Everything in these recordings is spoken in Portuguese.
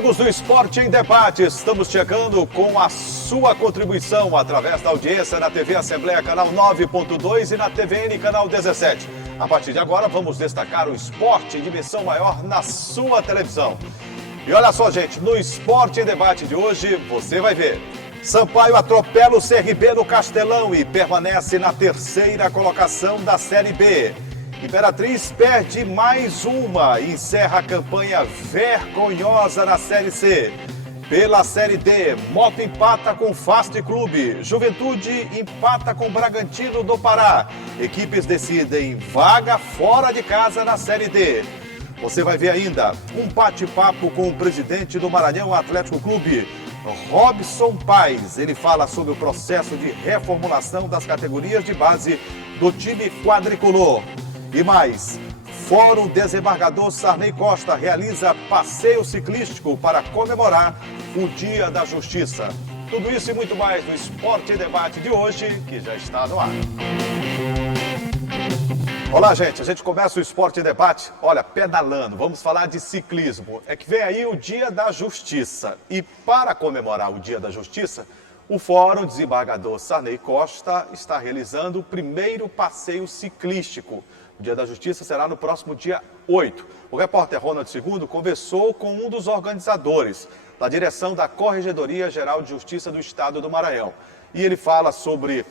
amigos do Esporte em Debate, estamos chegando com a sua contribuição através da audiência na TV Assembleia, canal 9.2 e na TVN, canal 17. A partir de agora, vamos destacar o esporte em dimensão maior na sua televisão. E olha só, gente, no Esporte em Debate de hoje, você vai ver. Sampaio atropela o CRB no Castelão e permanece na terceira colocação da Série B. Imperatriz perde mais uma e encerra a campanha vergonhosa na Série C. Pela Série D, Moto empata com Fast Clube. Juventude empata com Bragantino do Pará. Equipes decidem vaga fora de casa na Série D. Você vai ver ainda um bate-papo com o presidente do Maranhão Atlético Clube, Robson Paes. Ele fala sobre o processo de reformulação das categorias de base do time quadricolor. E mais, Fórum Desembargador Sarney Costa realiza passeio ciclístico para comemorar o Dia da Justiça. Tudo isso e muito mais no Esporte em Debate de hoje, que já está no ar. Olá, gente. A gente começa o Esporte em Debate, olha, pedalando. Vamos falar de ciclismo. É que vem aí o Dia da Justiça. E para comemorar o Dia da Justiça, o Fórum Desembargador Sarney Costa está realizando o primeiro passeio ciclístico. O Dia da Justiça será no próximo dia 8. O repórter Ronald II conversou com um dos organizadores da direção da Corregedoria Geral de Justiça do Estado do Maranhão. E ele fala sobre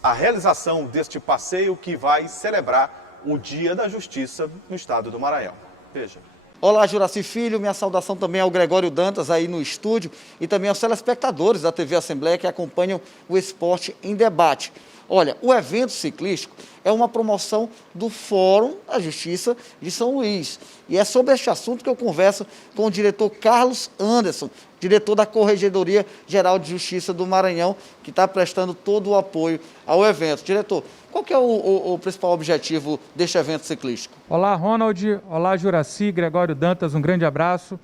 a realização deste passeio que vai celebrar o Dia da Justiça no Estado do Maranhão. Veja. Olá, Juraci Filho, minha saudação também ao Gregório Dantas aí no estúdio e também aos telespectadores da TV Assembleia que acompanham o Esporte em Debate. Olha, o evento ciclístico é uma promoção do Fórum da Justiça de São Luís. E é sobre este assunto que eu converso com o diretor Carlos Anderson, diretor da Corregedoria Geral de Justiça do Maranhão, que está prestando todo o apoio ao evento. Diretor, qual que é o principal objetivo deste evento ciclístico? Olá, Ronald. Olá, Juraci, Gregório Dantas, um grande abraço.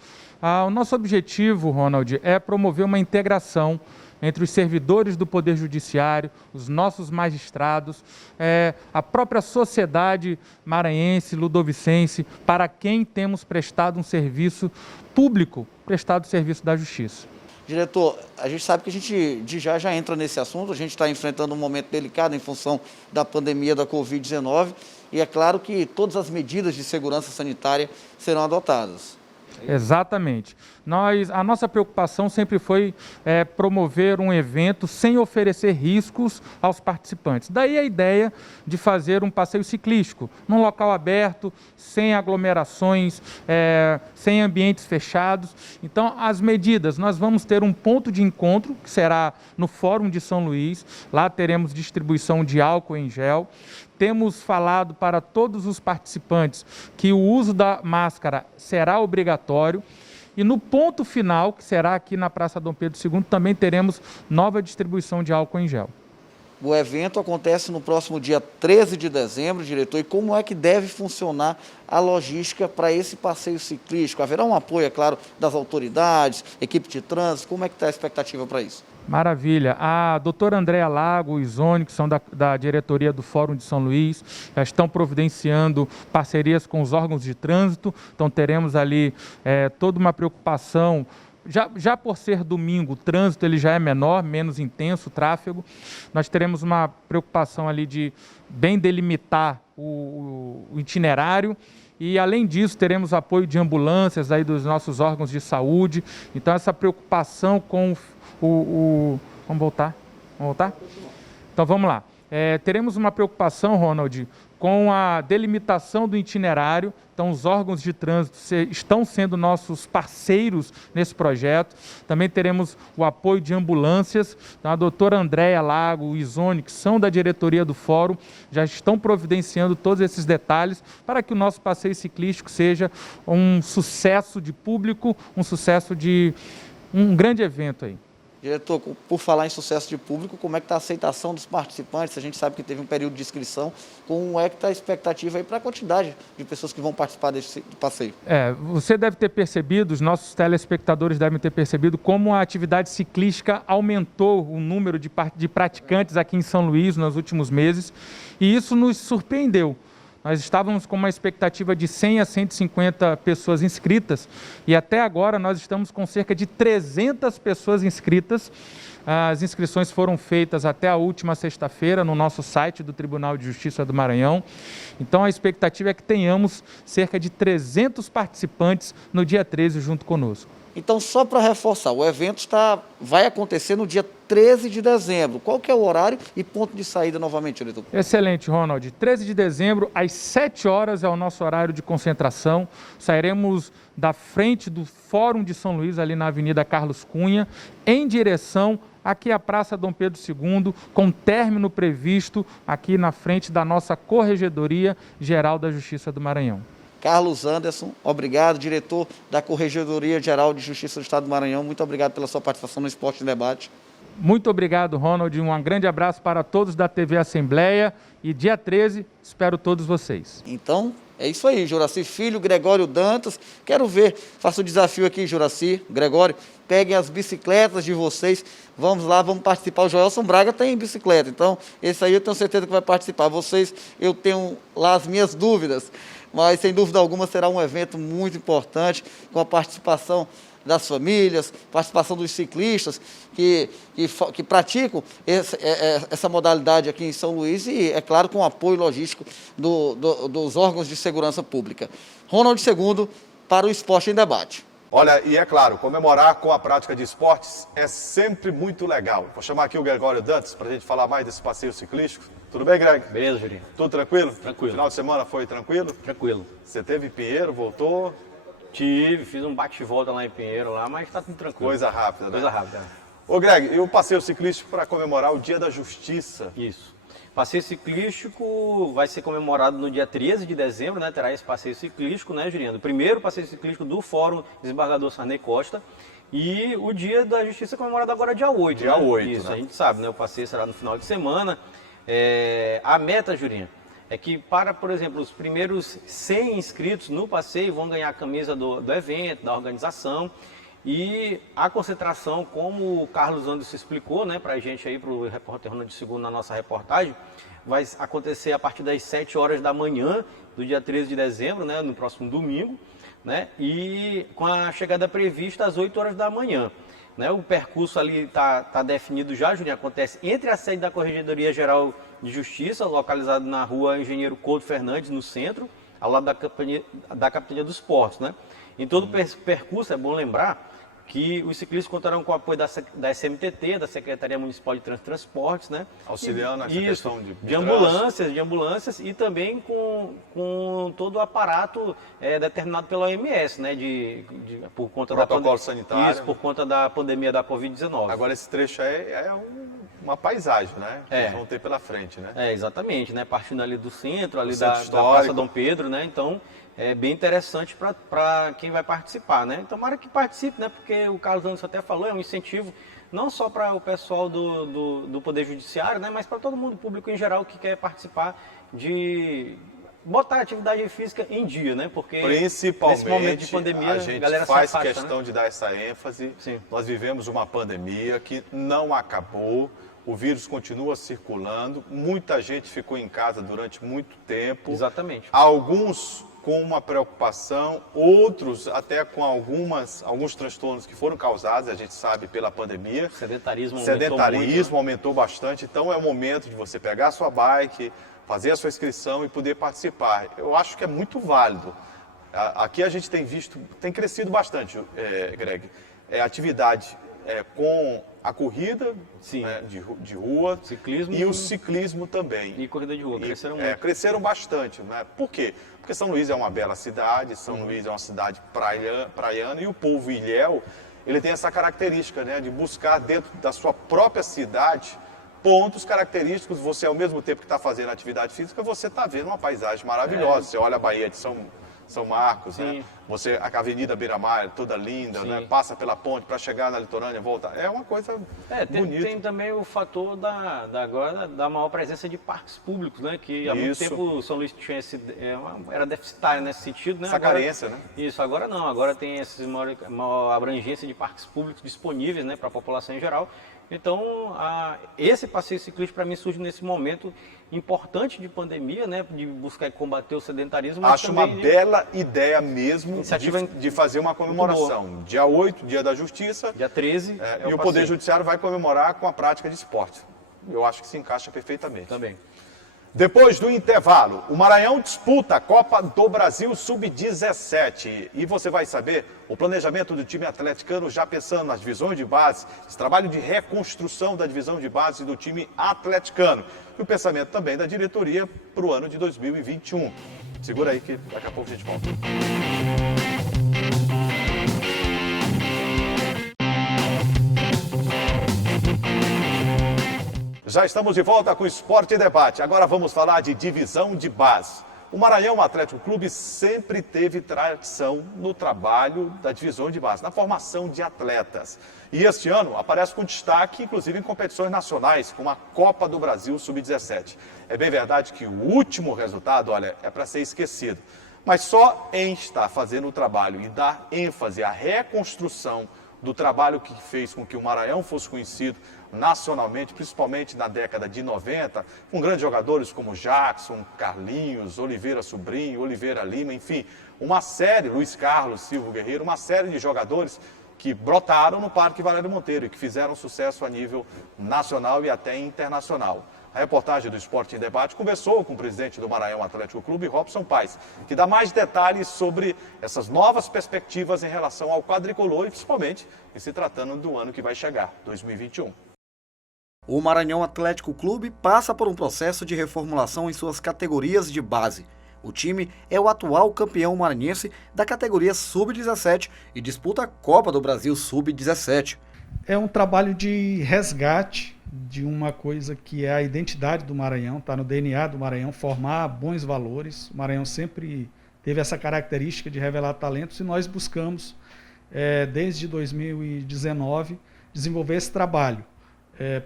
O nosso objetivo, Ronald, é promover uma integração entre os servidores do Poder Judiciário, os nossos magistrados, a própria sociedade maranhense, ludovicense, para quem temos prestado um serviço público, prestado serviço da Justiça. Diretor, a gente sabe que a gente de já entra nesse assunto, a gente está enfrentando um momento delicado em função da pandemia da Covid-19 e é claro que todas as medidas de segurança sanitária serão adotadas. Exatamente. A nossa preocupação sempre foi promover um evento sem oferecer riscos aos participantes. Daí a ideia de fazer um passeio ciclístico, num local aberto, sem aglomerações, sem ambientes fechados. Então, as medidas, nós vamos ter um ponto de encontro, que será no Fórum de São Luís. Lá teremos distribuição de álcool em gel. Temos falado para todos os participantes que o uso da máscara será obrigatório. E no ponto final, que será aqui na Praça Dom Pedro II, também teremos nova distribuição de álcool em gel. O evento acontece no próximo dia 13 de dezembro, diretor, e como é que deve funcionar a logística para esse passeio ciclístico? Haverá um apoio, é claro, das autoridades, equipe de trânsito, como é que está a expectativa para isso? Maravilha. A doutora Andréa Lago e Zone, que são da diretoria do Fórum de São Luís, já estão providenciando parcerias com os órgãos de trânsito, então teremos ali toda uma preocupação. Já por ser domingo, o trânsito ele já é menor, menos intenso o tráfego. Nós teremos uma preocupação ali de bem delimitar o itinerário e, além disso, teremos apoio de ambulâncias aí dos nossos órgãos de saúde. Então, essa preocupação com Vamos voltar? Então, vamos lá. Teremos uma preocupação, Ronald, com a delimitação do itinerário. Então, os órgãos de trânsito estão sendo nossos parceiros nesse projeto. Também teremos o apoio de ambulâncias. Então, a doutora Andréa Lago e Zone, que são da diretoria do Fórum, já estão providenciando todos esses detalhes para que o nosso passeio ciclístico seja um sucesso de público, um sucesso de um grande evento aí. Diretor, por falar em sucesso de público, como é que está a aceitação dos participantes? A gente sabe que teve um período de inscrição. Como é que está a expectativa aí para a quantidade de pessoas que vão participar desse passeio? Você deve ter percebido, os nossos telespectadores devem ter percebido como a atividade ciclística aumentou o número de praticantes aqui em São Luís nos últimos meses e isso nos surpreendeu. nós estávamos com uma expectativa de 100 a 150 pessoas inscritas e até agora nós estamos com cerca de 300 pessoas inscritas. As inscrições foram feitas até a última sexta-feira no nosso site do Tribunal de Justiça do Maranhão. Então a expectativa é que tenhamos cerca de 300 participantes no dia 13 junto conosco. Então, só para reforçar, o evento vai acontecer no dia 13 de dezembro. Qual que é o horário e ponto de saída novamente, diretor? Excelente, Ronald. 13 de dezembro, às 7 horas é o nosso horário de concentração. Sairemos da frente do Fórum de São Luís, ali na Avenida Carlos Cunha, em direção aqui à Praça Dom Pedro II, com término previsto aqui na frente da nossa Corregedoria Geral da Justiça do Maranhão. Carlos Anderson, obrigado, diretor da Corregedoria Geral de Justiça do Estado do Maranhão. Muito obrigado pela sua participação no Esporte em Debate. Muito obrigado, Ronald. Um grande abraço para todos da TV Assembleia e dia 13 espero todos vocês. Então, é isso aí, Juraci Filho, Gregório Dantas. Quero ver, faço o desafio aqui, Juraci, Gregório, peguem as bicicletas de vocês, vamos lá, vamos participar. O Joelson Braga tem bicicleta, então esse aí eu tenho certeza que vai participar. Vocês, eu tenho lá as minhas dúvidas, mas sem dúvida alguma será um evento muito importante, com a participação das famílias, participação dos ciclistas que praticam essa modalidade aqui em São Luís e, é claro, com o apoio logístico dos órgãos de segurança pública. Ronald II para o Esporte em Debate. Olha, e é claro, comemorar com a prática de esportes é sempre muito legal. Vou chamar aqui o Gregório Dantas para a gente falar mais desse passeio ciclístico. Tudo bem, Greg? Beleza, Jurinho. Tudo tranquilo? Tranquilo. Final de semana foi tranquilo? Tranquilo. Você teve em Pinheiro, voltou? Fiz um bate-volta lá em Pinheiro, mas tá tudo tranquilo. Coisa rápida, né? Coisa rápida. Ô, Greg, e o passeio ciclístico para comemorar o Dia da Justiça? Isso. Passeio ciclístico vai ser comemorado no dia 13 de dezembro, né? Terá esse passeio ciclístico, né, Juliano? O primeiro passeio ciclístico do Fórum Desembargador Sarney Costa. E o Dia da Justiça é comemorado agora dia 8, Dia 8, Isso, né? A gente sabe, né? O passeio será no final de semana. A meta, Jurinho, é que para, por exemplo, os primeiros 100 inscritos no passeio vão ganhar a camisa do evento, da organização. E a concentração, como o Carlos Anderson explicou, né, para a gente aí, para o repórter Ronald II na nossa reportagem, vai acontecer a partir das 7 horas da manhã do dia 13 de dezembro, né, no próximo domingo, né, e com a chegada prevista às 8 horas da manhã. Né, o percurso ali está definido já, Juninho, acontece entre a sede da Corregedoria Geral de Justiça, localizada na rua Engenheiro Couto Fernandes, no centro, ao lado da Capitania dos Portos. Né. Em todo o percurso, é bom lembrar que os ciclistas contarão com o apoio da SMTT, da Secretaria Municipal de Transportes, né? Auxiliando nessa questão de ambulâncias e também com todo o aparato determinado pela OMS, né? Por conta protocolo sanitário. Isso, por conta da pandemia da Covid-19. Agora esse trecho é uma paisagem, né? Que eles vão ter pela frente, né? Exatamente, né? Partindo ali do centro, ali centro da histórico. Praça Dom Pedro, né? Então, é bem interessante para quem vai participar, né? Tomara que participe, né? Porque o Carlos Anderson até falou, é um incentivo não só para o pessoal do Poder Judiciário, né? Mas para todo mundo, público em geral, que quer participar de botar a atividade física em dia, né? Porque principalmente nesse momento de pandemia, a gente galera faz se afasta, questão né? de dar essa ênfase. Sim. Nós vivemos uma pandemia que não acabou, o vírus continua circulando, muita gente ficou em casa durante muito tempo. Exatamente. Alguns com uma preocupação, outros até com alguns transtornos que foram causados, a gente sabe, pela pandemia. Sedentarismo aumentou bastante, então é o momento de você pegar a sua bike, fazer a sua inscrição e poder participar. Eu acho que é muito válido. Aqui a gente tem crescido bastante, Greg, atividade com a corrida, né, de rua, ciclismo e o ciclismo também. E corrida de rua, cresceram muito. Cresceram bastante. Né? Por quê? Porque São Luís é uma bela cidade, São Luís é uma cidade praiana e o povo ilhéu, ele tem essa característica, né, de buscar dentro da sua própria cidade pontos característicos. Você, ao mesmo tempo que está fazendo atividade física, você está vendo uma paisagem maravilhosa. Você olha a Baía de São Marcos, né? A Avenida Beira-Mar, toda linda, né? Passa pela ponte para chegar na litorânea e voltar. É uma coisa bonita. Tem também o fator da maior presença de parques públicos, né? Que há muito tempo o São Luís tinha era deficitário nesse sentido, né? Essa carência, né? Isso, agora não. Agora tem essa maior abrangência de parques públicos disponíveis, né, para a população em geral. Então, esse passeio ciclístico para mim surge nesse momento importante de pandemia, né, de buscar combater o sedentarismo. Mas acho uma bela ideia mesmo de fazer uma comemoração. Dia 8, Dia da Justiça. Dia 13. E o Poder Judiciário vai comemorar com a prática de esporte. Eu acho que se encaixa perfeitamente. Também. Depois do intervalo, o Maranhão disputa a Copa do Brasil Sub-17. E você vai saber o planejamento do time atleticano já pensando nas divisões de base, esse trabalho de reconstrução da divisão de base do time atleticano. E o pensamento também da diretoria para o ano de 2021. Segura aí que daqui a pouco a gente volta. Já estamos de volta com o Esporte em Debate. Agora vamos falar de divisão de base. O Maranhão Atlético Clube sempre teve tradição no trabalho da divisão de base, na formação de atletas. E este ano aparece com destaque, inclusive em competições nacionais, como a Copa do Brasil Sub-17. É bem verdade que o último resultado, olha, é para ser esquecido. Mas só em estar fazendo o trabalho e dar ênfase à reconstrução do trabalho que fez com que o Maranhão fosse conhecido nacionalmente, principalmente na década de 90, com grandes jogadores como Jackson, Carlinhos, Oliveira Sobrinho, Oliveira Lima, enfim, uma série, Luiz Carlos, Silvio Guerreiro, uma série de jogadores que brotaram no Parque Valério Monteiro e que fizeram sucesso a nível nacional e até internacional. A reportagem do Esporte em Debate conversou com o presidente do Maranhão Atlético Clube, Robson Paes, que dá mais detalhes sobre essas novas perspectivas em relação ao quadricolor e principalmente em se tratando do ano que vai chegar, 2021. O Maranhão Atlético Clube passa por um processo de reformulação em suas categorias de base. O time é o atual campeão maranhense da categoria Sub-17 e disputa a Copa do Brasil Sub-17. É um trabalho de resgate de uma coisa que é a identidade do Maranhão, está no DNA do Maranhão, formar bons valores. O Maranhão sempre teve essa característica de revelar talentos e nós buscamos, desde 2019, desenvolver esse trabalho.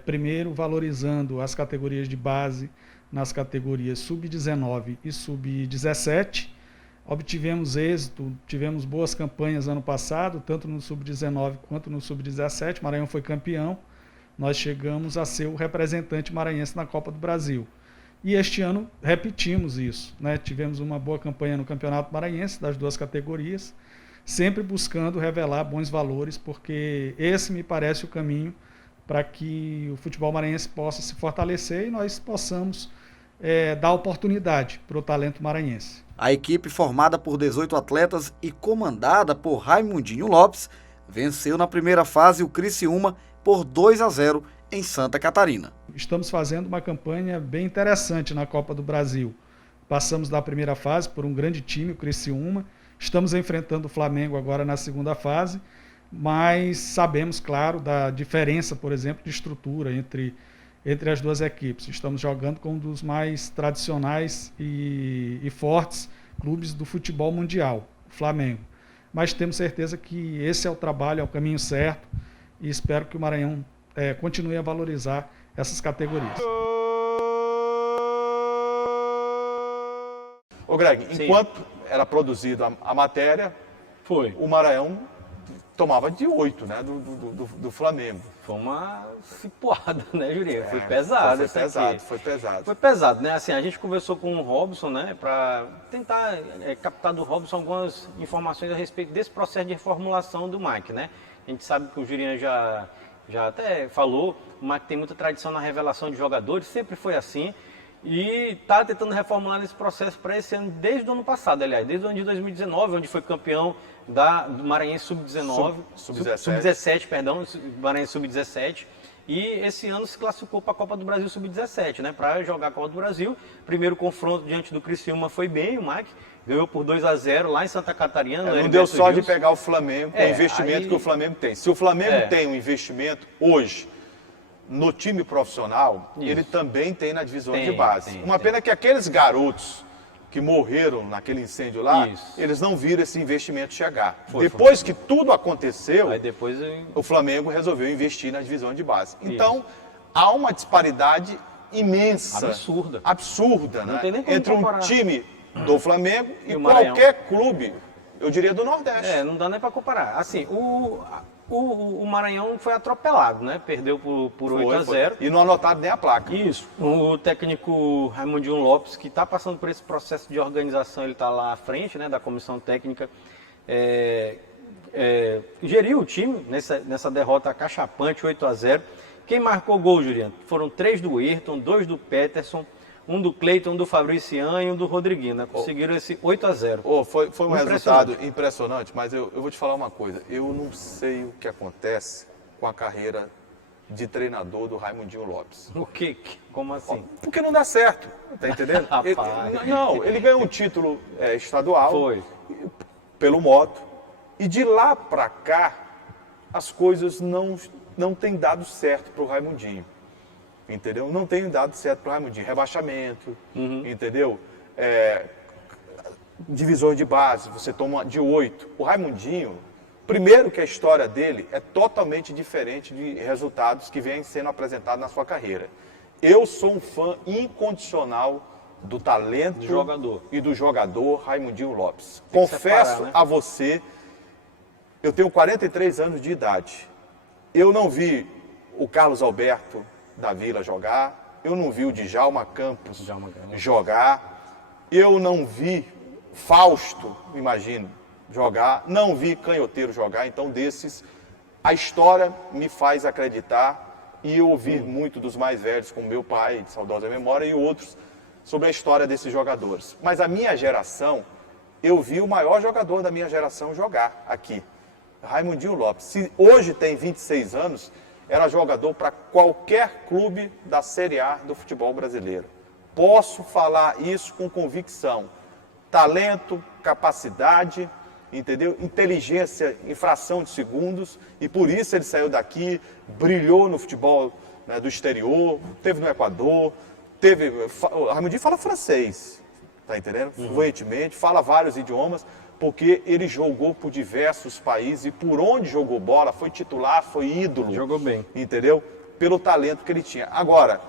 Primeiro, valorizando as categorias de base nas categorias Sub-19 e Sub-17. Obtivemos êxito, tivemos boas campanhas ano passado, tanto no Sub-19 quanto no Sub-17. Maranhão foi campeão. Nós chegamos a ser o representante maranhense na Copa do Brasil. E este ano repetimos isso, né? Tivemos uma boa campanha no Campeonato Maranhense, das duas categorias, sempre buscando revelar bons valores, porque esse me parece o caminho para que o futebol maranhense possa se fortalecer e nós possamos dar oportunidade para o talento maranhense. A equipe, formada por 18 atletas e comandada por Raimundinho Lopes, venceu na primeira fase o Criciúma por 2-0 em Santa Catarina. Estamos fazendo uma campanha bem interessante na Copa do Brasil. Passamos da primeira fase por um grande time, o Criciúma. Estamos enfrentando o Flamengo agora na segunda fase, mas sabemos, claro, da diferença, por exemplo, de estrutura entre as duas equipes. Estamos jogando com um dos mais tradicionais e fortes clubes do futebol mundial, o Flamengo. Mas temos certeza que esse é o trabalho, é o caminho certo, e espero que o Maranhão continue a valorizar essas categorias. Ô Greg, enquanto era produzida a matéria, o Maranhão tomava de 8, né, do Flamengo. Foi uma cipoada, né, Jurinho? Foi pesado. Foi pesado. Foi pesado, né? Assim, a gente conversou com o Robson, né, para tentar captar do Robson algumas informações a respeito desse processo de reformulação do Mike, né? A gente sabe que o Jurinho já até falou, o Mike tem muita tradição na revelação de jogadores, sempre foi assim. E está tentando reformular esse processo para esse ano, desde o ano passado, aliás, desde o ano de 2019, onde foi campeão do Maranhense Sub-19, Sub-17, perdão, Maranhense Sub-17, e esse ano se classificou para a Copa do Brasil Sub-17, né, para jogar a Copa do Brasil. Primeiro confronto diante do Criciúma foi bem, o Mike ganhou por 2-0 lá em Santa Catarina. Não deu sorte de pegar o Flamengo com o investimento que o Flamengo tem. Se o Flamengo tem um investimento hoje no time profissional, ele também tem na divisão de base. Uma pena que aqueles garotos que morreram naquele incêndio lá, eles não viram esse investimento chegar. Depois que tudo aconteceu, o Flamengo resolveu investir na divisão de base. Então, há uma disparidade imensa, absurda, né, entre um time do Flamengo e qualquer clube, eu diria, do Nordeste. Não dá nem para comparar. Assim, O Maranhão foi atropelado, né? Perdeu por 8-0. E não anotaram nem a placa. Isso. O técnico Raimundinho Lopes, que está passando por esse processo de organização, ele está lá à frente, né, da comissão técnica, geriu o time nessa derrota acachapante, 8-0. Quem marcou o gol, Juliano? Foram 3 do Ayrton, 2 do Peterson, um do Cleiton, um do Fabrician e um do Rodriguinho, né? Conseguiram esse 8-0. Foi um resultado impressionante, mas eu vou te falar uma coisa. Eu não sei o que acontece com a carreira de treinador do Raimundinho Lopes. O quê? Como assim? Porque não dá certo, tá entendendo? Ele ganhou um título estadual. Foi. Pelo moto. E de lá pra cá, as coisas não têm dado certo pro Raimundinho. Entendeu? Não tem dado certo pro Raimundinho. Rebaixamento, entendeu? Divisões de base, você toma de 8. O Raimundinho, primeiro que a história dele é totalmente diferente de resultados que vêm sendo apresentados na sua carreira. Eu sou um fã incondicional do talento e do jogador Raimundinho Lopes. Confesso a você, eu tenho 43 anos de idade. Eu não vi o Carlos Alberto da Vila jogar, eu não vi o Djalma Campos jogar, eu não vi Fausto, imagino, jogar, não vi Canhoteiro jogar, então desses, a história me faz acreditar e ouvir muito dos mais velhos, como meu pai, de saudosa memória, e outros, sobre a história desses jogadores. Mas a minha geração, eu vi o maior jogador da minha geração jogar aqui, Raimundinho Lopes. Se hoje tem 26 anos, era jogador para qualquer clube da Série A do futebol brasileiro. Posso falar isso com convicção. Talento, capacidade, entendeu? Inteligência em fração de segundos, e por isso ele saiu daqui, brilhou no futebol, né, do exterior, teve no Equador, o Raimundinho fala francês, tá entendendo? Fluentemente, fala vários idiomas, porque ele jogou por diversos países e por onde jogou bola, foi titular, foi ídolo. Jogou bem. Entendeu? Pelo talento que ele tinha. Agora,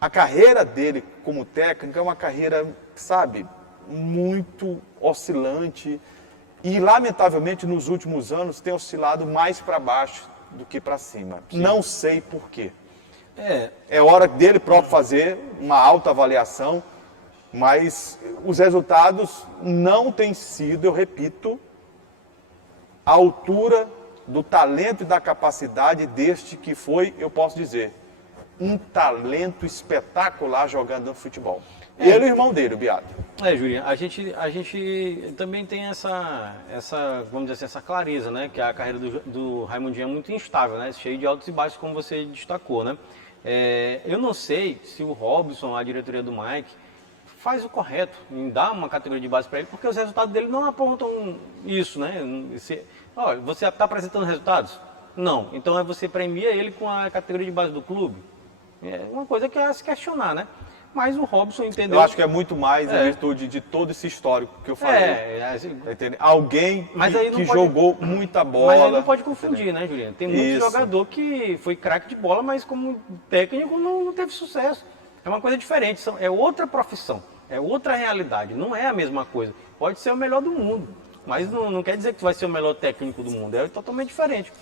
a carreira dele como técnico é uma carreira, sabe, muito oscilante e, lamentavelmente, nos últimos anos tem oscilado mais para baixo do que para cima. Sim. Não sei por quê. É hora dele próprio fazer uma autoavaliação, mas os resultados não têm sido, eu repito, à altura do talento e da capacidade deste que foi, eu posso dizer, um talento espetacular jogando no futebol. Ele e o irmão dele, o Beato. Juliano, a gente também tem essa, vamos dizer assim, essa clareza, né? Que a carreira do Raimundinho é muito instável, né? Cheio de altos e baixos, como você destacou, né? Eu não sei se o Robson, a diretoria do Mike, faz o correto em dar uma categoria de base para ele, porque os resultados dele não apontam isso, né? Você está apresentando resultados? Não. Então você premia ele com a categoria de base do clube? É uma coisa que é a se questionar, né? Mas o Robson entendeu... Eu acho que é muito mais em virtude de todo esse histórico que eu falei. Alguém que jogou muita bola. Mas aí não pode confundir, né, Juliano? Tem muito jogador que foi craque de bola, mas como técnico não teve sucesso. É uma coisa diferente, é outra profissão, é outra realidade, não é a mesma coisa. Pode ser o melhor do mundo, mas não quer dizer que vai ser o melhor técnico do mundo, é totalmente diferente.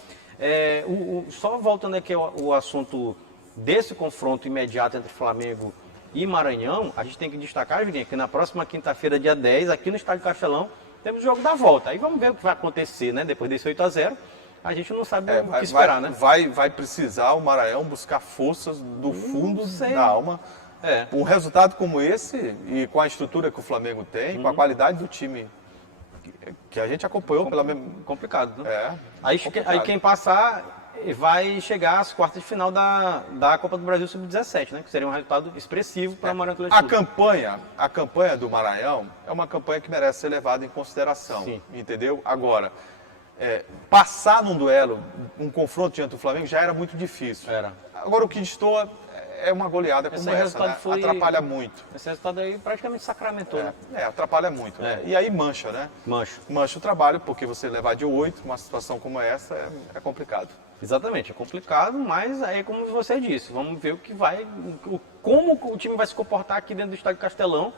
Só voltando aqui ao assunto desse confronto imediato entre Flamengo e Maranhão, a gente tem que destacar, Julinho, que na próxima quinta-feira, dia 10, aqui no Estádio Castelão, temos o jogo da volta. Aí vamos ver o que vai acontecer, né? Depois desse 8-0, a gente não sabe o que esperar, né? Vai precisar o Maranhão buscar forças do fundo da alma. Um resultado como esse, e com a estrutura que o Flamengo tem, com a qualidade do time que a gente acompanhou pela mesma... Complicado, né? Aí quem passar vai chegar às quartas de final da Copa do Brasil Sub-17, né? Que seria um resultado expressivo para o Maranhão Atlético. A campanha do Maranhão é uma campanha que merece ser levada em consideração, entendeu? Agora, passar num duelo, um confronto diante do Flamengo já era muito difícil. Agora o que destoa é uma goleada como essa, né? Atrapalha muito. Esse resultado aí praticamente sacramentou, né? Atrapalha muito, né? E aí mancha, né? Mancha o trabalho, porque você levar de 8, uma situação como essa, é complicado. Exatamente, é complicado, mas aí como você disse, vamos ver como o time vai se comportar aqui dentro do Estádio Castelão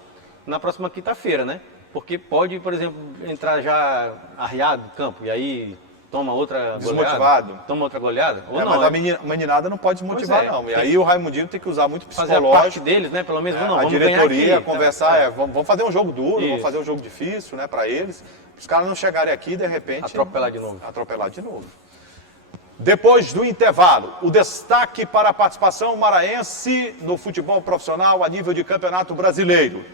na próxima quinta-feira, né? Porque pode, por exemplo, entrar já arriado no campo, e aí toma outra Desmotivado. goleada? Toma outra goleada? Ou não, mas a meninada não pode desmotivar, Pois é. não. E aí o Raimundinho tem que usar muito fazer a parte psicológico. deles, né? Pelo menos, não, A vamos diretoria ganhar aqui, conversar, tá? vamos fazer um jogo duro, vamos Isso. fazer um jogo difícil, né, para eles. Os caras não chegarem aqui e de repente Atropelar de novo. Atropelar de novo. Depois do intervalo, o destaque para a participação maranhense no futebol profissional a nível de campeonato brasileiro.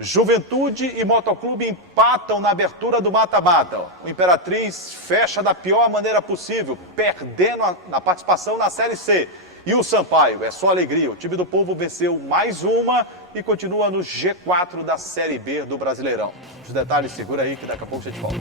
Juventude e Motoclube empatam na abertura do mata-mata. O Imperatriz fecha da pior maneira possível, perdendo na participação na Série C. E o Sampaio, é só alegria. O time do povo venceu mais uma e continua no G4 da Série B do Brasileirão. Os detalhes, segura aí que daqui a pouco a gente volta.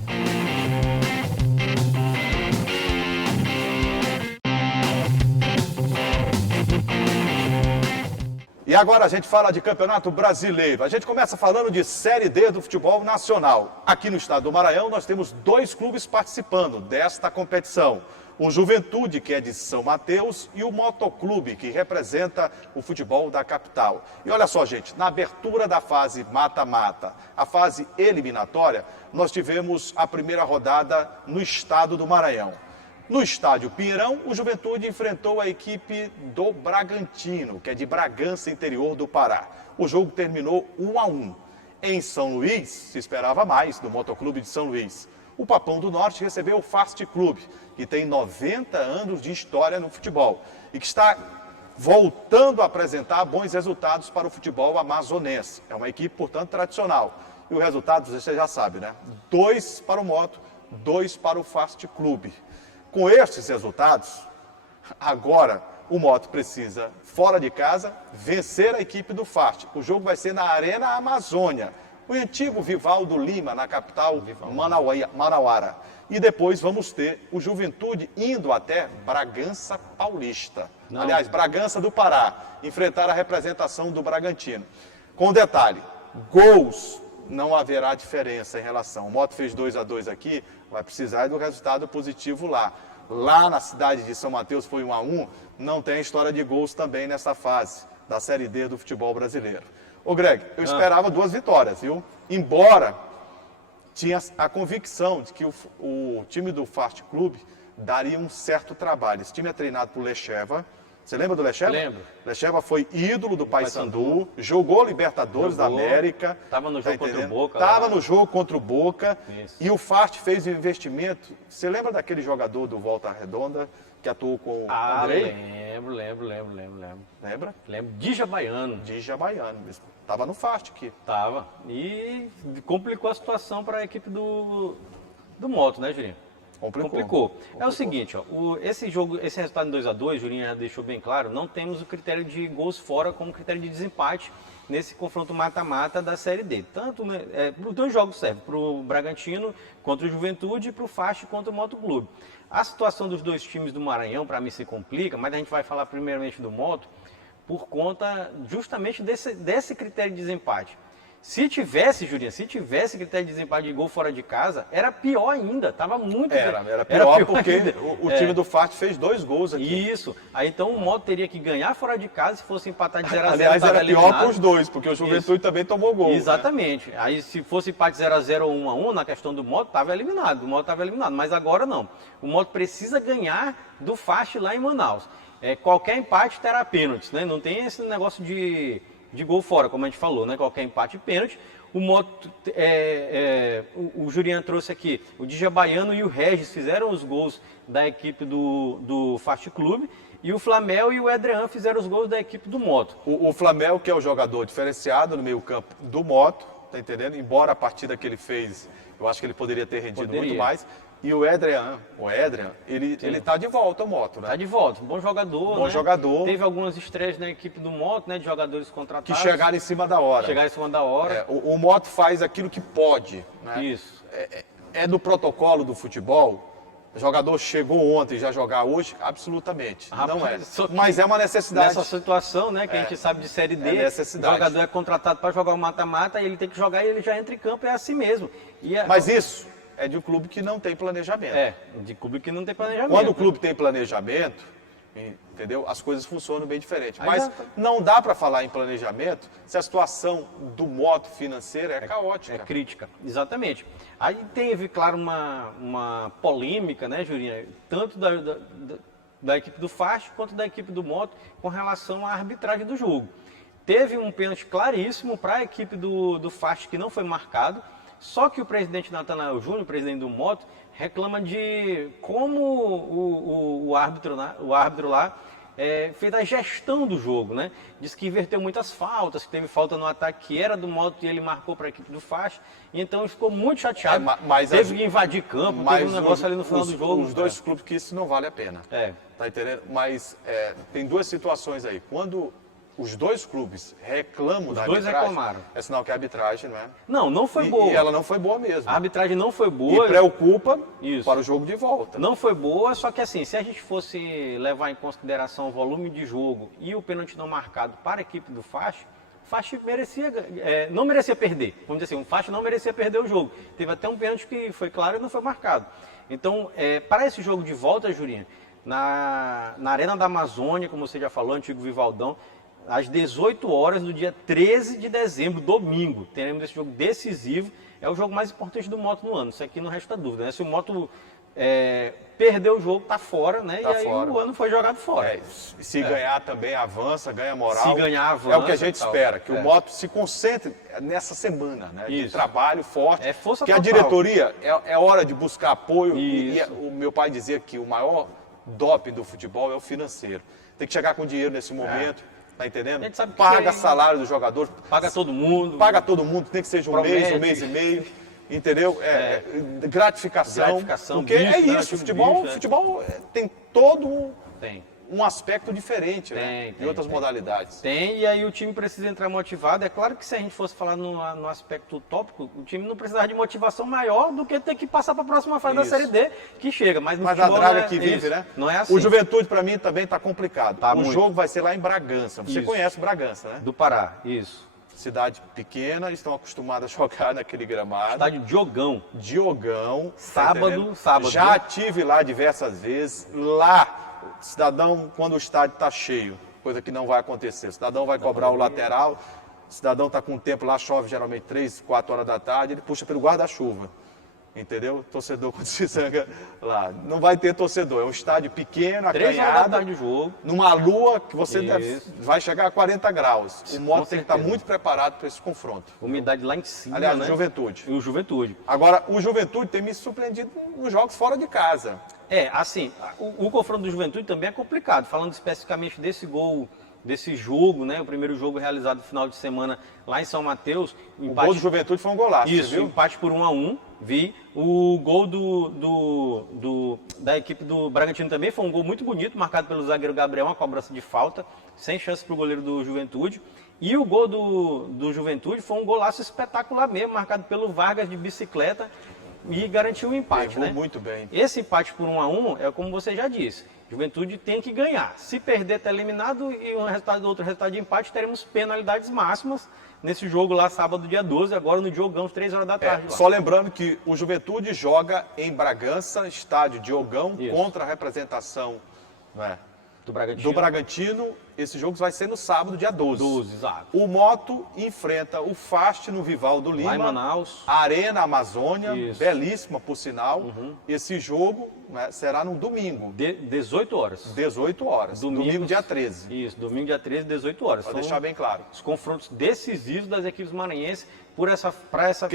E agora a gente fala de Campeonato Brasileiro. A gente começa falando de Série D do futebol nacional. Aqui no estado do Maranhão nós temos 2 clubes participando desta competição. O Juventude, que é de São Mateus, e o Motoclube, que representa o futebol da capital. E olha só, gente, na abertura da fase mata-mata, a fase eliminatória, nós tivemos a primeira rodada no estado do Maranhão. No estádio Pinheirão, o Juventude enfrentou a equipe do Bragantino, que é de Bragança, interior do Pará. O jogo terminou 1-1. Em São Luís, se esperava mais do Motoclube de São Luís. O Papão do Norte recebeu o Fast Club, que tem 90 anos de história no futebol e que está voltando a apresentar bons resultados para o futebol amazonense. É uma equipe, portanto, tradicional. E o resultado, você já sabe, né? 2 para o Moto, 2 para o Fast Club. Com estes resultados, agora o Moto precisa, fora de casa, vencer a equipe do Fast. O jogo vai ser na Arena Amazônia, o antigo Vivaldo Lima, na capital Manauara. E depois vamos ter o Juventude indo até Bragança Paulista. Não. Aliás, Bragança do Pará, enfrentar a representação do Bragantino. Com detalhe, gols não haverá diferença em relação. O Moto fez 2-2 aqui, vai precisar do resultado positivo lá. Lá na cidade de São Mateus foi 1-1, não tem história de gols também nessa fase da Série D do futebol brasileiro. Ô Greg, eu esperava 2 vitórias, viu? Embora tinha a convicção de que o time do Fast Club daria um certo trabalho. Esse time é treinado por Lecheva. Você lembra do Lecheva? Lembro. Lecheva foi ídolo do Paysandu, jogou Libertadores da América. Estava no jogo contra o Boca. Estava no jogo contra o Boca. Isso. E o Fast fez um investimento. Você lembra daquele jogador do Volta Redonda que atuou com o Andrei? Lembro. Lembra? Lembro. Dija Baiano. Dija Baiano. Estava no Fast aqui. Tava. E complicou a situação para a equipe do Moto, né, Julinho? Complicou. É o seguinte, ó, esse resultado em 2-2, Julinho já deixou bem claro, não temos o critério de gols fora como critério de desempate nesse confronto mata-mata da Série D. Tanto, né, os 2 jogos servem, para o Bragantino contra o Juventude e para o Fast contra o Motoclube. A situação dos 2 times do Maranhão, para mim, se complica, mas a gente vai falar primeiramente do Moto, por conta justamente desse critério de desempate. Se tivesse, Julinho, critério de desempate de gol fora de casa, era pior ainda, tava muito... Era pior porque ainda. o time do Fast fez 2 gols aqui. Isso, aí então o Moto teria que ganhar fora de casa, se fosse empatar de 0-0, Aliás, era pior eliminado. para os 2, porque o Juventude também tomou gol. Exatamente. Né? Aí se fosse empate 0-0 ou 1-1, na questão do Moto, estava eliminado. Mas agora não. O Moto precisa ganhar do Fast lá em Manaus. Qualquer empate terá pênaltis, né? Não tem esse negócio de gol fora, como a gente falou, né? Qualquer empate e pênalti. O Moto, o Julian trouxe aqui, o Dija Baiano e o Regis fizeram os gols da equipe do Fast Club e o Flamel e o Adrian fizeram os gols da equipe do Moto. O Flamel, que é o jogador diferenciado no meio campo do Moto, tá entendendo? Embora a partida que ele fez, eu acho que ele poderia ter rendido muito mais. E o Adrian, ele tá de volta ao Moto, né? Tá de volta, bom jogador, Bom né? jogador. Teve algumas estreias na equipe do Moto, né? De jogadores contratados. Que chegaram em cima da hora. O Moto faz aquilo que pode, né? Isso. É do protocolo do futebol. O jogador chegou ontem e já jogar hoje? Absolutamente. Rapaz, não é. só que Mas é uma necessidade. Nessa situação, né, que a gente sabe de Série D, necessidade. o jogador é contratado para jogar o mata-mata e ele tem que jogar e ele já entra em campo, é assim mesmo. Mas isso é de um clube que não tem planejamento. De clube que não tem planejamento. Quando o clube tem planejamento, Entendeu? As coisas funcionam bem diferente. Aí Mas já tá. não dá para falar em planejamento se a situação do moto financeira é caótica. É crítica, exatamente. Aí teve, claro, uma polêmica, né, Jurinha, tanto da equipe do Fast quanto da equipe do Moto com relação à arbitragem do jogo. Teve um pênalti claríssimo para a equipe do Fast que não foi marcado, só que o presidente Natanael Júnior, presidente do Moto, reclama de como o árbitro lá fez a gestão do jogo, né? Diz que inverteu muitas faltas, que teve falta no ataque que era do Moto e ele marcou para a equipe do Fast, e então ele ficou muito chateado, teve que invadir campo, teve um negócio ali no final do jogo. Os dois clubes que isso não vale a pena. Tá entendendo? Mas tem duas situações aí. Quando os dois clubes reclamam da arbitragem, reclamaram. É sinal que a arbitragem não é. Não foi boa. E ela não foi boa mesmo. A arbitragem não foi boa. E preocupa Isso. para o jogo de volta. Não foi boa, só que assim, se a gente fosse levar em consideração o volume de jogo e o pênalti não marcado para a equipe do Fast, o Fast não merecia perder. Vamos dizer assim, o Fast não merecia perder o jogo. Teve até um pênalti que foi claro e não foi marcado. Então, para esse jogo de volta, Jurinha, na Arena da Amazônia, como você já falou, antigo Vivaldão, às 18 horas do dia 13 de dezembro, domingo, teremos esse jogo decisivo. É o jogo mais importante do Moto no ano, isso aqui não resta dúvida, né? Se o Moto perdeu o jogo, tá fora, né? Tá e aí fora. o ano foi jogado fora. Se ganhar também avança, ganha moral. Se ganhar, avança. É o que a gente tal. espera, que o Moto se concentre nessa semana, né? De Isso. trabalho forte. É força que a total. diretoria é hora de buscar apoio. E Isso. o meu pai dizia que o maior doping do futebol é o financeiro. Tem que chegar com dinheiro nesse momento. Tá entendendo? A gente sabe que paga salário do jogador. Paga todo mundo. Paga todo mundo, tem que seja um Promete. mês e meio. Entendeu? Gratificação. Porque bicho, é né? isso, Tipo futebol, bicho, futebol tem todo Tem. um aspecto diferente, né? Tem, Em outras tem. modalidades. Tem, e aí o time precisa entrar motivado. É claro que se a gente fosse falar no aspecto utópico, o time não precisava de motivação maior do que ter que passar para a próxima fase da Isso. Série D, que chega. Mas no Mas a futebol draga não é que vive, isso. né? Não é assim. O Juventude, para mim, também está complicado. Tá o muito. jogo vai ser lá em Bragança. Você Isso. conhece Bragança, né? Do Pará, isso. Cidade pequena, eles estão acostumados a jogar naquele gramado. Estádio Diogão. Diogão. Sábado, tá entendendo? sábado. Já tive lá diversas vezes. Lá, cidadão, quando o estádio está cheio, coisa que não vai acontecer. O cidadão vai cobrar o lateral, o cidadão está com o tempo lá, chove geralmente 3, 4 horas da tarde, ele puxa pelo guarda-chuva. Entendeu? Torcedor quando se zanga lá. Não vai ter torcedor, é um estádio pequeno, 3 horas da acanhado, tarde do jogo. numa lua que você Isso. vai chegar a 40 graus. O Moto tem que estar certeza. muito preparado para esse confronto. Umidade lá em cima, Aliás, né? o Juventude. E o Juventude. Agora, o Juventude tem me surpreendido nos jogos fora de casa. Assim, o confronto do Juventude também é complicado. Falando especificamente desse gol, desse jogo, né? O primeiro jogo realizado no final de semana lá em São Mateus. O gol do Juventude foi um golaço, Isso, você viu? empate por 1-1, vi. O gol da equipe do Bragantino também foi um gol muito bonito, marcado pelo zagueiro Gabriel, uma cobrança de falta, sem chance para o goleiro do Juventude. E o gol do Juventude foi um golaço espetacular mesmo, marcado pelo Vargas de bicicleta e garantiu o empate, Pegou né? muito bem. Esse empate por 1-1 é como você já disse. Juventude tem que ganhar. Se perder, está eliminado e outro resultado de empate, teremos penalidades máximas nesse jogo lá sábado, dia 12, agora no Diogão, 3 horas da tarde. Lá. Só lembrando que o Juventude joga em Bragança, estádio Diogão, Isso. contra a representação Do Bragantino. do Bragantino. Esse jogo vai ser no sábado, dia 12. 12, exato. O Moto enfrenta o Fast no Vivaldo Lima. Lá em Manaus. Arena Amazônia, Isso. belíssima por sinal. Esse jogo será no domingo, 18 horas. 18 horas. Domingo, dia 13. Isso, domingo, dia 13, 18 horas. Para São deixar bem claro. os confrontos decisivos das equipes maranhenses por essa fase.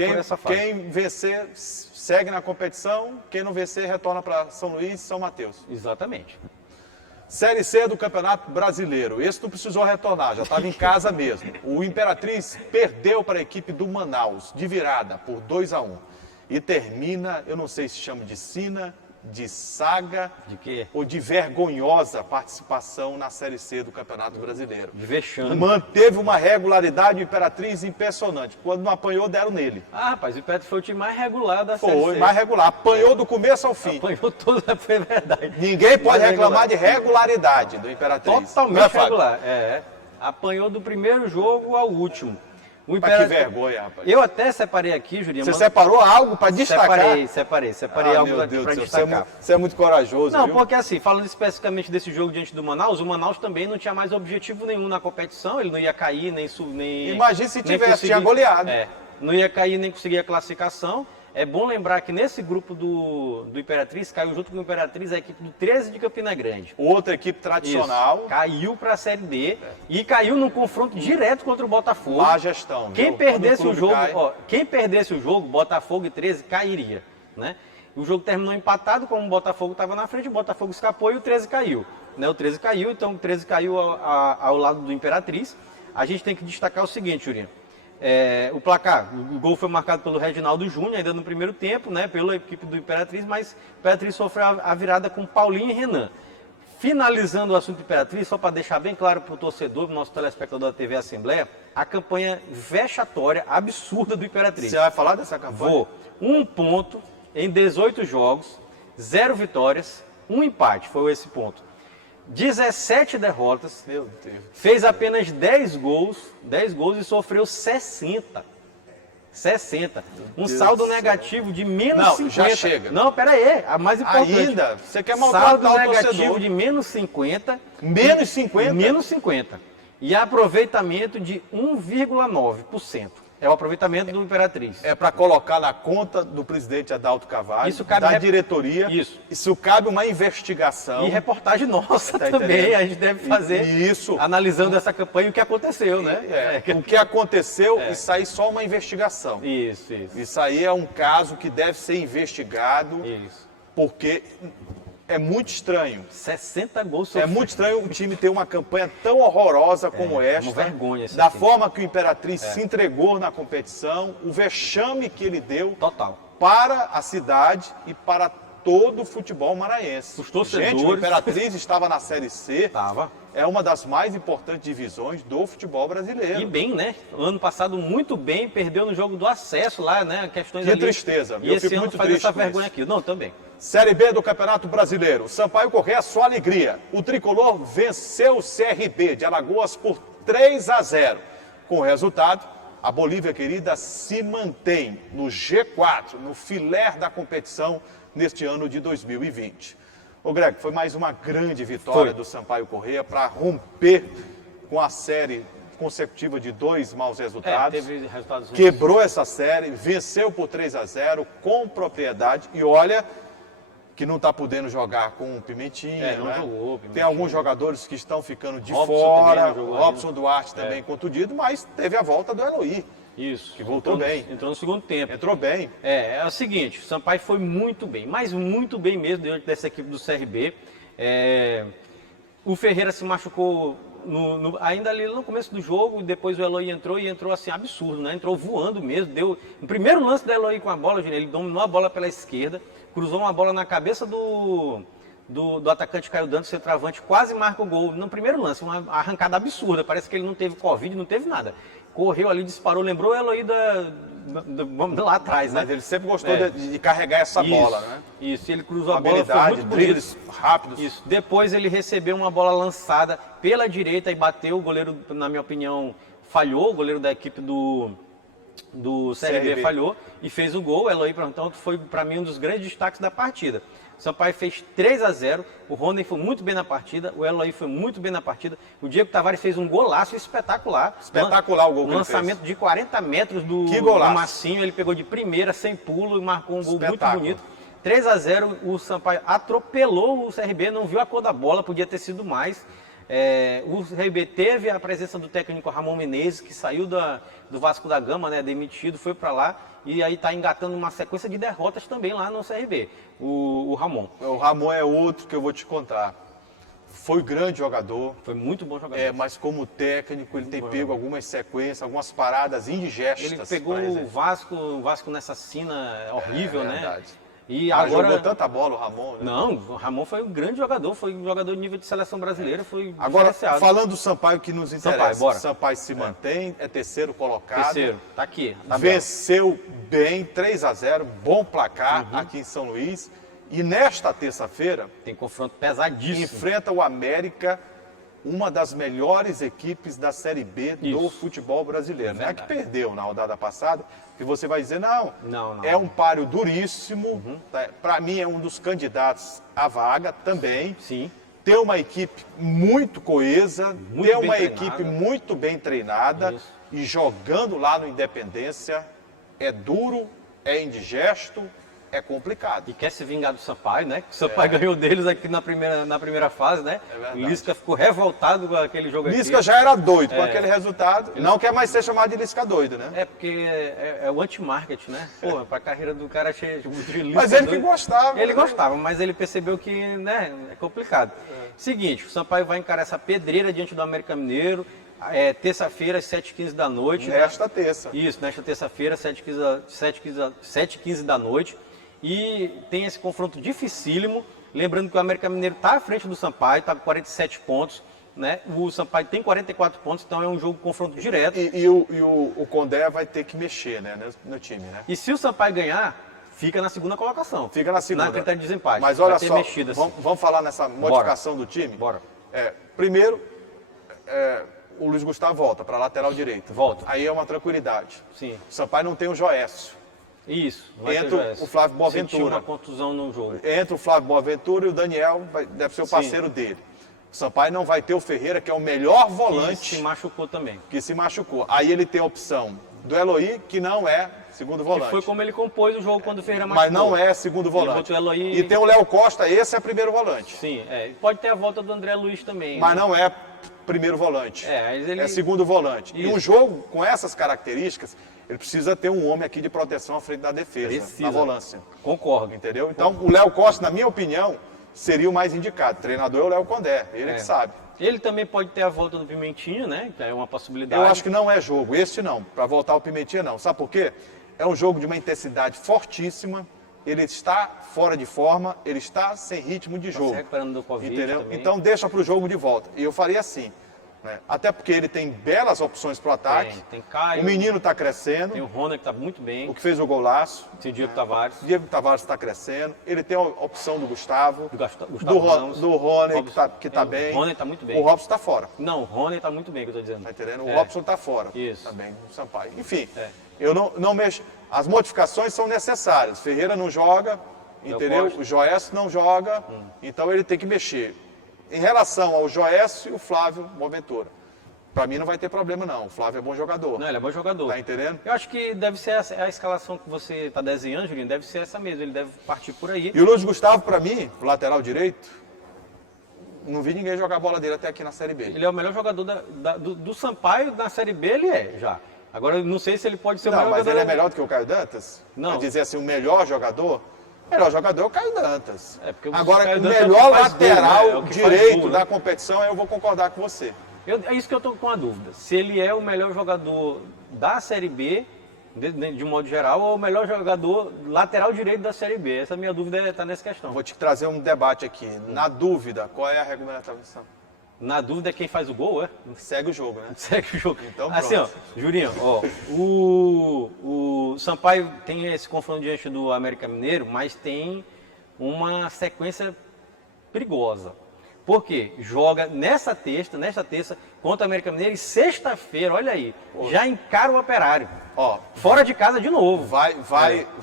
Quem vencer, segue na competição. Quem não vencer, retorna para São Luís e São Mateus. Exatamente. Série C do Campeonato Brasileiro. Esse não precisou retornar, já estava em casa mesmo. O Imperatriz perdeu para a equipe do Manaus, de virada, por 2-1. E termina, eu não sei se chama de sina, de saga De quê? ou de vergonhosa participação na Série C do Campeonato Brasileiro. De vexame. Manteve uma regularidade o Imperatriz impressionante. Quando não apanhou, deram nele. Rapaz, o Petro foi o time mais regular da Série Foi C. mais regular, apanhou do começo ao fim. Apanhou toda, foi verdade. Ninguém pode Mais reclamar regular. de regularidade do Imperatriz. Não é, Totalmente Fábio? regular. Apanhou do primeiro jogo ao último. O Mas que vergonha, rapaz. Eu até separei aqui, Jurinha. Você separou algo para destacar? Separei algo para destacar. Você é muito corajoso, Não, viu? porque assim, falando especificamente desse jogo diante do Manaus, o Manaus também não tinha mais objetivo nenhum na competição, ele não ia cair, nem... Imagina se tivesse, conseguir, tinha goleado. Não ia cair, nem conseguir a classificação. É bom lembrar que nesse grupo do Imperatriz, caiu junto com o Imperatriz a equipe do 13 de Campina Grande. Outra equipe tradicional. Isso. Caiu para a Série D e caiu num confronto direto contra o Botafogo. Má gestão. Quem viu? perdesse o jogo, cai... quem perdesse o jogo, Botafogo e 13 cairia, né? O jogo terminou empatado, como o Botafogo estava na frente, o Botafogo escapou e o 13 caiu, né? O 13 caiu, então o 13 caiu ao lado do Imperatriz. A gente tem que destacar o seguinte, Jurinho. O placar, o gol foi marcado pelo Reginaldo Júnior, ainda no primeiro tempo, né, pela equipe do Imperatriz, mas o Imperatriz sofreu a virada com Paulinho e Renan. Finalizando o assunto Imperatriz, só para deixar bem claro para o torcedor, para o nosso telespectador da TV Assembleia, a campanha vexatória, absurda do Imperatriz. Você vai falar dessa campanha? Vou. 1 ponto em 18 jogos, 0 vitórias, 1 empate, foi esse ponto. 17 derrotas, Meu Deus. fez apenas 10 gols e sofreu 60. Um saldo negativo de menos Não, 50. já chega. Não, pera aí, a mais importante. Ainda? Você quer Saldo maltratar o negativo torcedor? de menos 50. Menos 50? Menos 50. E aproveitamento de 1,9%. É o aproveitamento do Imperatriz. É para colocar na conta do presidente Adalto Carvalho, Isso cabe da diretoria. Isso cabe uma investigação. E reportagem nossa Tá também, entendendo? a gente deve fazer, Isso. analisando essa campanha e o que aconteceu, né? O que aconteceu, isso aí só uma investigação. Isso. Isso aí é um caso que deve ser investigado, Isso. porque é muito estranho. 60 gols É muito estranho o time ter uma campanha tão horrorosa como esta. uma vergonha esse Da time. forma que o Imperatriz se entregou na competição, o vexame que ele deu Total. para a cidade e para todo o futebol maranhense. Os torcedores- Gente, o Imperatriz estava na Série C. Tava. É uma das mais importantes divisões do futebol brasileiro. E bem, né? Ano passado muito bem, perdeu no jogo do acesso lá, né? Questões Que ali. tristeza, E eu esse fico ano muito faz triste essa com vergonha isso. aqui. Não, também. Série B do Campeonato Brasileiro. Sampaio Corrêa, só alegria. O tricolor venceu o CRB de Alagoas por 3-0. Com o resultado, a Bolívia querida se mantém no G4, no filé da competição neste ano de 2020. Ô Greg, foi mais uma grande vitória Foi. do Sampaio Corrêa para romper com a série consecutiva de 2 maus resultados. Teve resultados ruins. Quebrou essa série, venceu por 3-0 com propriedade e olha que não está podendo jogar com o Pimentinha, não né? jogou, Pimentinha. Tem alguns jogadores que estão ficando de Robson fora, também não jogou Robson ainda. Duarte também contundido, mas teve a volta do Eloy, Isso. que voltou bem. Entrou no segundo tempo. Entrou bem. É o seguinte, o Sampaio foi muito bem, mas muito bem mesmo diante dessa equipe do CRB. O Ferreira se machucou ainda ali no começo do jogo, e depois o Eloy entrou assim, absurdo, né? Entrou voando mesmo, deu... No primeiro lance do Eloy com a bola, ele dominou a bola pela esquerda, cruzou uma bola na cabeça do atacante Caio Dantas, centroavante, quase marca o gol. No primeiro lance, uma arrancada absurda, parece que ele não teve Covid, não teve nada. Correu ali, disparou, lembrou o Eloy lá atrás, né? Mas ele sempre gostou de carregar essa bola, né? Isso, ele cruzou a bola, foi Habilidade, muito bonito. dribles rápidos. Isso. Depois ele recebeu uma bola lançada pela direita e bateu. O goleiro, na minha opinião, falhou. O goleiro da equipe do CRB falhou e fez o gol. O Eloy, então, foi para mim um dos grandes destaques da partida. O Sampaio fez 3-0. O Rondem foi muito bem na partida. O Eloy foi muito bem na partida. O Diego Tavares fez um golaço espetacular. Espetacular o gol que ele lançamento fez. de 40 metros do golaço. Massinho. Ele pegou de primeira, sem pulo, e marcou um gol muito Espetáculo. bonito. 3-0, o Sampaio atropelou o CRB, não viu a cor da bola, podia ter sido mais. O CRB teve a presença do técnico Ramon Menezes, que saiu do Vasco da Gama, né, demitido, foi para lá, e aí está engatando uma sequência de derrotas também lá no CRB, o Ramon. O Ramon é outro que eu vou te contar. Foi grande jogador, Foi muito bom jogador. mas como técnico ele tem pego algumas sequências, algumas paradas indigestas. Ele pegou por o exemplo. Vasco nessa sina horrível, né? Verdade. E Agora agora... jogou tanta bola o Ramon, né? Não, o Ramon foi um grande jogador, foi um jogador de nível de seleção brasileira, foi Agora, diferenciado. falando do Sampaio que nos interessa, bora. Sampaio se mantém, é terceiro colocado. Terceiro, tá aqui. Tá Venceu bem, 3-0, bom placar aqui em São Luís. E nesta terça-feira, Tem confronto pesadíssimo. enfrenta o América uma das melhores equipes da Série B do Isso. futebol brasileiro. Não é que verdade. perdeu na rodada passada, que você vai dizer, não, Não. é um páreo duríssimo, para mim é um dos candidatos à vaga também. Sim. Ter uma equipe muito coesa, Muito ter bem uma treinada. equipe muito bem treinada Isso. e jogando lá no Independência é duro, é indigesto, é complicado. E quer se vingar do Sampaio, né? O Sampaio ganhou deles aqui na primeira fase, né? É verdade. O Lisca ficou revoltado com aquele jogo Lisca aqui. já era doido com aquele resultado. Não quer mais ser chamado de Lisca doido, né? É porque é o anti-market, né? Pô, pra carreira do cara cheia de Lisca Mas ele que doido. gostava. Ele né? gostava, mas ele percebeu que, né, é complicado. Seguinte, o Sampaio vai encarar essa pedreira diante do América Mineiro, terça-feira, às 7h15 da noite. Nesta terça. Isso, nesta terça-feira, 7h15 da noite. E tem esse confronto dificílimo. Lembrando que o América Mineiro está à frente do Sampaio, está com 47 pontos. Né? O Sampaio tem 44 pontos, então é um jogo confronto direto. E o Condé vai ter que mexer, né, no time, né? E se o Sampaio ganhar, fica na segunda colocação. Fica na segunda. Na critério de desempate. Mas olha Vai ter só, mexida, assim. vamos falar nessa modificação do time? Bora. Primeiro, o Luiz Gustavo volta para lateral direito. Volta. Aí é uma tranquilidade. Sim. O Sampaio não tem o Joécio. Isso. vai ter Entra Joécio. o Flávio Boaventura. Sentiu uma contusão no jogo. Entra o Flávio Boaventura e o Daniel deve ser o Sim. parceiro dele. O Sampaio não vai ter o Ferreira, que é o melhor E volante se machucou também. que se machucou. Aí ele tem a opção do Eloy, que não é segundo Que volante. foi como ele compôs o jogo quando o Ferreira machucou. Mas não é segundo volante. botou o Eloy- E tem o Léo Costa, esse é primeiro volante. Sim, pode ter a volta do André Luiz também. Mas né? não é primeiro volante. Mas ele... É segundo volante. E um Isso. jogo com essas características, ele precisa ter um homem aqui de proteção à frente da defesa, Precisa. na volância. Concordo. Entendeu? Então, o Léo Costa, na minha opinião, seria o mais indicado. O treinador é o Léo Condé, ele que sabe. Ele também pode ter a volta do Pimentinho, né? Que é uma possibilidade. Eu acho que não é jogo, este não. Para voltar o Pimentinha, não. Sabe por quê? É um jogo de uma intensidade fortíssima, ele está fora de forma, ele está sem ritmo de Tá jogo. se recuperando do Covid Entendeu? também. Então deixa para o jogo de volta. E eu faria assim, né? Até porque ele tem belas opções para o ataque. Tem Caio, O menino está crescendo, tem o Rony que está muito bem, o que fez o golaço. tem o Diego Tavares, Diego Tavares está crescendo. Ele tem a opção do Gustavo, do Gustavo do Ramos. Rony, Robson. que tá O bem. Rony tá muito bem. O Robson está fora. Não, o Rony está muito bem, que eu estou dizendo. Tá entendendo? O É. Robson está fora. Isso. Também, o Sampaio. Enfim, É. eu não mexo. As modificações são necessárias. Ferreira não joga, entendeu? Costa. O Joécio não joga, então ele tem que mexer. Em relação ao Joécio e o Flávio Boaventura, para mim não vai ter problema não. O Flávio é bom jogador. Não, ele é bom jogador. Tá entendendo? Eu acho que deve ser a escalação que você está desenhando, Julinho, deve ser essa mesmo. Ele deve partir por aí. E o Luiz Gustavo, para mim, o lateral direito, não vi ninguém jogar a bola dele até aqui na Série B. Ele é o melhor jogador do Sampaio na Série B, ele é já. Agora, eu não sei se ele pode ser o Não, melhor mas jogador. ele é melhor do que o Caio Dantas? Não. Pra dizer assim, o melhor jogador é o Caio Dantas. É, porque o Agora, Caio o Dantas é o melhor que faz gol, lateral né? É o que faz direito gol, né? da competição, eu vou concordar com você. É isso que eu estou com a dúvida. Se ele é o melhor jogador da Série B, de modo geral, ou o melhor jogador lateral direito da Série B. Essa minha dúvida está nessa questão. Vou te trazer um debate aqui. Na dúvida, qual é a regulamentação? Na dúvida é quem faz o gol, é? Segue o jogo, né? Segue o jogo. Então, assim, ó, pronto. Jurinho, ó, o Sampaio tem esse confronto diante do América Mineiro, mas tem uma sequência perigosa. Por quê? Joga nesta terça, contra o América Mineiro e sexta-feira, olha aí, já encara o Operário. Ó, Fora de casa de novo. vai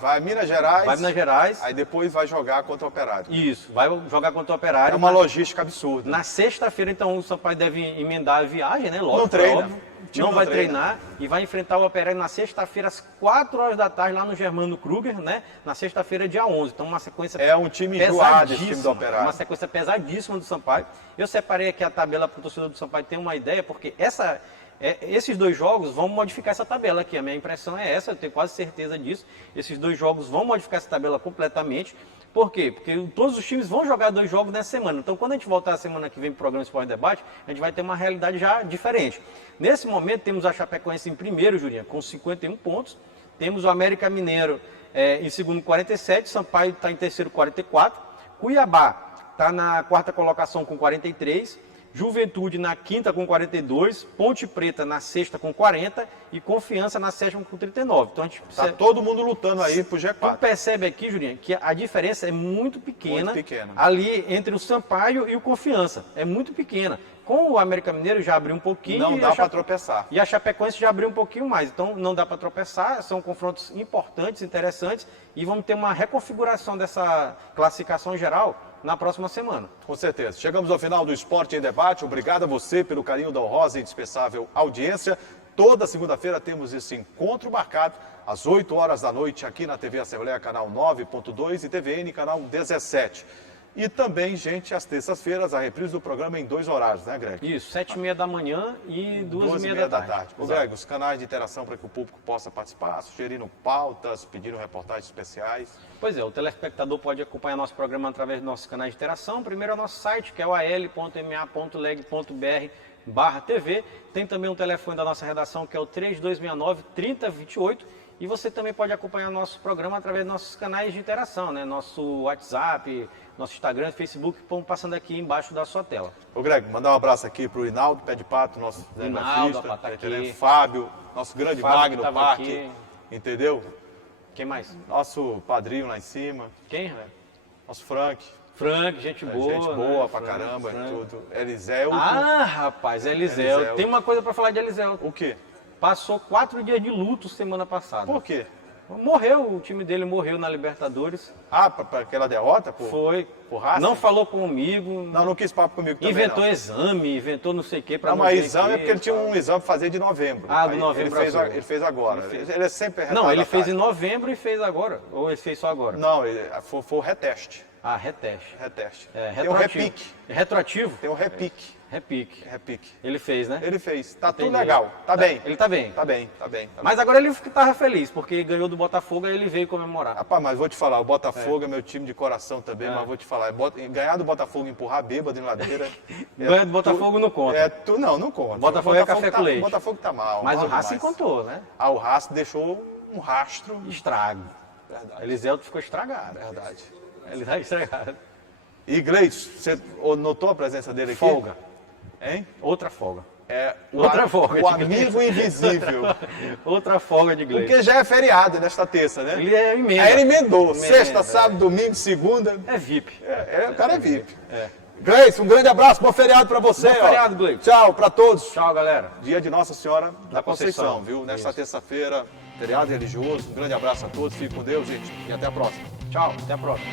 a Minas Gerais, Vai Minas Gerais. aí depois vai jogar contra o Operário. Isso, vai jogar contra o Operário. É uma logística absurda. Na sexta-feira, então, o Sampaio deve emendar a viagem, né? Logo, Não treina. óbvio. O time Não não vai treina. treinar e vai enfrentar o Operário na sexta-feira, às 4 horas da tarde, lá no Germano Kruger, né? Na sexta-feira, dia 11. Então, uma sequência É um time enjoado, esse time do pesadíssima. Operário. Uma sequência pesadíssima do Sampaio. Eu separei aqui a tabela para o torcedor do Sampaio ter uma ideia, porque esses dois jogos vão modificar essa tabela aqui. A minha impressão é essa, eu tenho quase certeza disso. Esses dois jogos vão modificar essa tabela completamente. Por quê? Porque todos os times vão jogar dois jogos nessa semana. Então, quando a gente voltar a semana que vem para o programa Esporte Debate, a gente vai ter uma realidade já diferente. Nesse momento, temos a Chapecoense em primeiro, Julinha, com 51 pontos. Temos o América Mineiro em segundo, 47. Sampaio está em terceiro, 44. Cuiabá está na quarta colocação com 43. Juventude na quinta com 42, Ponte Preta na sexta com 40 e Confiança na sétima com 39. Então a gente Tá todo mundo lutando aí pro Tu G4. percebe aqui, Julinho, que a diferença é muito pequena, Muito pequena. ali entre o Sampaio e o Confiança. É muito pequena. Com o América Mineiro já abriu um pouquinho. Não e dá a para tropeçar. E a Chapecoense já abriu um pouquinho mais. Então não dá para tropeçar, são confrontos importantes, interessantes e vamos ter uma reconfiguração dessa classificação geral na próxima semana. Com certeza. Chegamos ao final do Esporte em Debate. Obrigado a você pelo carinho da honrosa e indispensável audiência. Toda segunda-feira temos esse encontro marcado às 8 horas da noite aqui na TV Assembleia, canal 9.2 e TVN, canal 17. E também, gente, às terças-feiras, a reprise do programa em 2 horários, né, Greg? Isso, 7h30 da manhã e 2h30 da tarde. Ô, Greg, os canais de interação para que o público possa participar, sugerindo pautas, pedindo reportagens especiais. Pois é, o telespectador pode acompanhar nosso programa através dos nossos canais de interação. Primeiro é o nosso site, que é o al.ma.leg.br/TV. Tem também um telefone da nossa redação, que é o 3269-3028. E você também pode acompanhar nosso programa através dos nossos canais de interação, né? Nosso WhatsApp, nosso Instagram, Facebook, passando aqui embaixo da sua tela. Ô, Greg, mandar um abraço aqui pro Rinaldo Pé de Pato, nosso Rinaldo, cinegrafista, tá aqui. Fábio, nosso grande Fábio Magno que tava Parque, aqui. entendeu? Quem mais? Nosso padrinho lá em cima, Quem, velho? nosso Frank. Frank, gente boa. Gente boa né? pra Frank, caramba, Frank. tudo. Eliseu. Ah, rapaz, Eliseu. Eliseu. Tem uma coisa pra falar de Eliseu. O quê? Passou 4 dias de luto semana passada. Por quê? Morreu, o time dele morreu na Libertadores. Ah, pra aquela derrota? Foi. Por Racing? Não falou comigo. Não quis papo comigo também, Inventou não. exame, inventou não sei o que pra Não, não mas sei exame quê, é porque ele tinha tal. um exame pra fazer de novembro. Ah, do Aí novembro ele azul. fez agora. Ele é sempre Não, ele fez em retardatário. novembro e fez agora. Ou ele fez só agora? Não, foi o reteste. Ah, reteste. Reteste. É, Tem um retroativo. repique. Retroativo? Tem um repique. Repique. Repique. Ele fez, né? Ele fez. Tá tudo Entendi. legal. Tá bem. Ele tá bem. Tá bem, tá bem. Tá bem. Mas agora ele estava feliz, porque ganhou do Botafogo e ele veio comemorar. Rapaz, mas vou te falar, o Botafogo é meu time de coração também, mas vou te falar, ganhar do Botafogo e empurrar bêbado em ladeira... Ganha do Botafogo não conta. Não conta. Botafogo é café tá, com leite. O Botafogo tá mal. Mas mal o Racing demais. contou, né? Ah, o Racing deixou um rastro. Estrago. Verdade. Eliseu ficou estragado. Verdade. Ele tá estragado. E Gleison, você notou a presença dele aqui? Folga. Hein? Outra folga. É Outra folga. o amigo invisível. Outra folga de Gleison. Porque já é feriado nesta terça, né? Ele é emenda. Aí ele emendou. Emenda, Sexta, sábado, domingo, segunda. É VIP. O cara é VIP. Gleison, um grande abraço, bom feriado pra você. Bom feriado, Gleison. Tchau pra todos. Tchau, galera. Dia de Nossa Senhora da Conceição, Conceição, viu? Nesta isso. terça-feira, feriado religioso. Um grande abraço a todos, fiquem com Deus, gente, e até a próxima. Tchau, até a próxima.